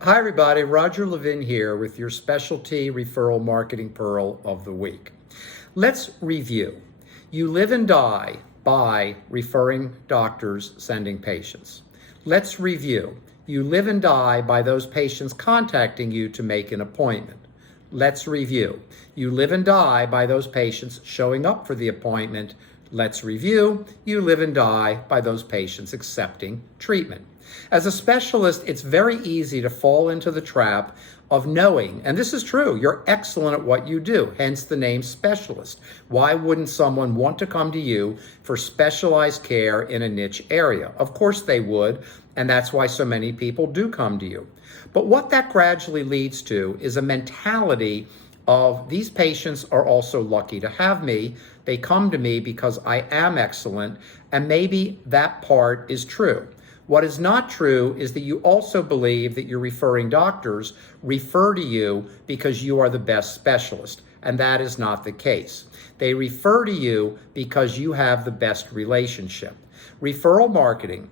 Hi, everybody. Roger Levin here with your specialty referral marketing pearl of the week. Let's review. You live and die by referring doctors sending patients. Let's review. You live and die by those patients contacting you to make an appointment. Let's review. You live and die by those patients showing up for the appointment. Let's review. You live and die by those patients accepting treatment. As a specialist, it's very easy to fall into the trap of knowing, and this is true, you're excellent at what you do, hence the name specialist. Why wouldn't someone want to come to you for specialized care in a niche area? Of course they would, and that's why so many people do come to you. But what that gradually leads to is a mentality of these patients are also lucky to have me. They come to me because I am excellent, and maybe that part is true. What is not true is that you also believe that your referring doctors refer to you because you are the best specialist, and that is not the case. They refer to you because you have the best relationship. Referral marketing,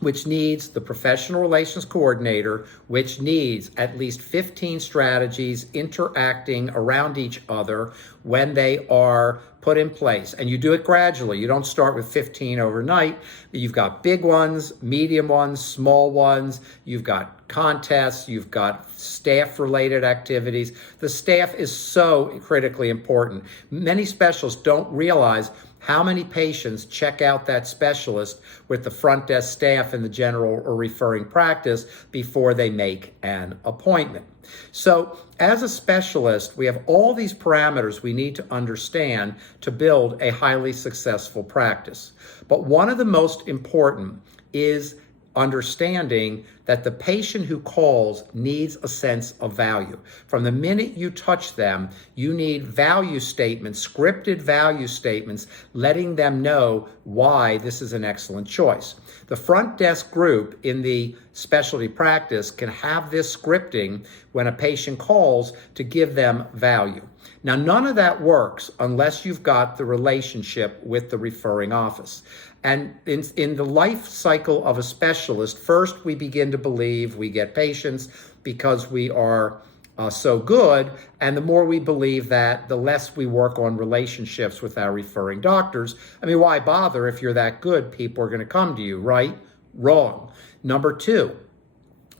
which needs the professional relations coordinator, which needs at least 15 strategies interacting around each other when they are put in place. And you do it gradually. You don't start with 15 overnight. You've got big ones, medium ones, small ones. You've got contests. You've got staff-related activities. The staff is so critically important. Many specialists don't realize how many patients check out that specialist with the front desk staff in the general or referring practice before they make an appointment. So as a specialist, we have all these parameters we need to understand to build a highly successful practice. But one of the most important is understanding that the patient who calls needs a sense of value. From the minute you touch them, you need value statements, scripted value statements, letting them know why this is an excellent choice. The front desk group in the specialty practice can have this scripting when a patient calls to give them value. Now, none of that works unless you've got the relationship with the referring office. And in the life cycle of a specialist, first we begin to believe we get patients because we are so good. And the more we believe that, the less we work on relationships with our referring doctors. I mean, why bother if you're that good? People are going to come to you, right? Wrong. Number two,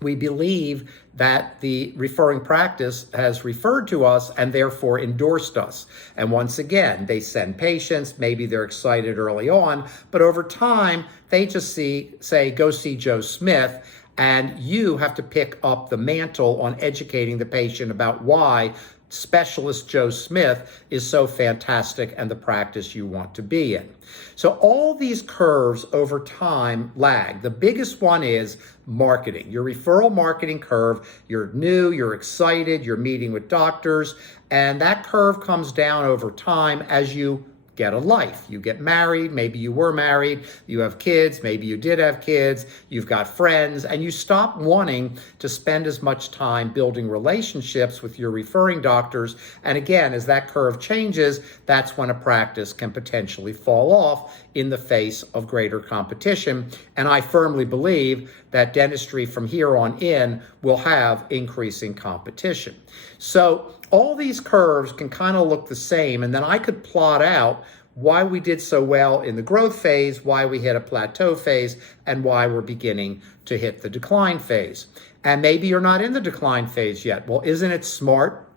we believe that the referring practice has referred to us and therefore endorsed us. And once again, they send patients, maybe they're excited early on, but over time, they just say, go see Joe Smith, and you have to pick up the mantle on educating the patient about why specialist Joe Smith is so fantastic and the practice you want to be in. So all these curves over time lag. The biggest one is marketing. Your referral marketing curve, you're new, you're excited, you're meeting with doctors, and that curve comes down over time as you get a life. You get married, maybe you were married, you have kids, maybe you did have kids, you've got friends, and you stop wanting to spend as much time building relationships with your referring doctors. And again, as that curve changes, that's when a practice can potentially fall off in the face of greater competition. And I firmly believe that dentistry from here on in will have increasing competition. So all these curves can kind of look the same, and then I could plot out why we did so well in the growth phase, why we hit a plateau phase, and why we're beginning to hit the decline phase. And maybe you're not in the decline phase yet. Well, isn't it smart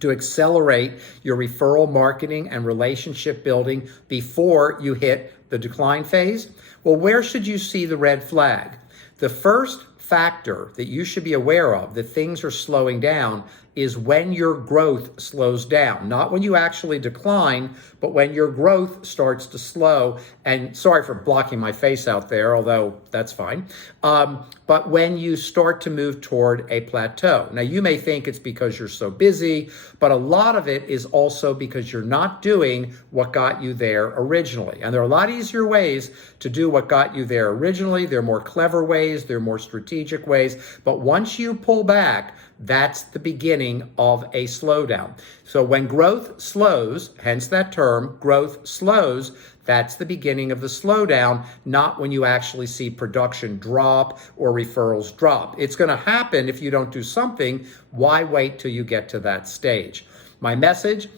to accelerate your referral marketing and relationship building before you hit the decline phase? Well, where should you see the red flag? The first factor that you should be aware of that things are slowing down is when your growth slows down. Not when you actually decline, but when your growth starts to slow. And sorry for blocking my face out there, although that's fine. But when you start to move toward a plateau. Now, you may think it's because you're so busy, but a lot of it is also because you're not doing what got you there originally. And there are a lot easier ways to do what got you there originally. There are more clever ways, there are more strategic ways. But once you pull back, that's the beginning beginning of a slowdown. So when growth slows, hence that term, growth slows, that's the beginning of the slowdown, not when you actually see production drop or referrals drop. It's going to happen if you don't do something. Why wait till you get to that stage? My message: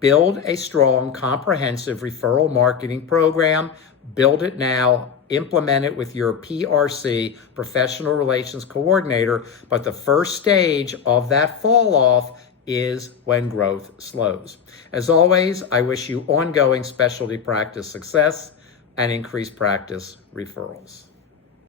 build a strong, comprehensive referral marketing program. Build it now. Implement it with your PRC, professional relations coordinator. But the first stage of that fall off is when growth slows. As always, I wish you ongoing specialty practice success and increased practice referrals.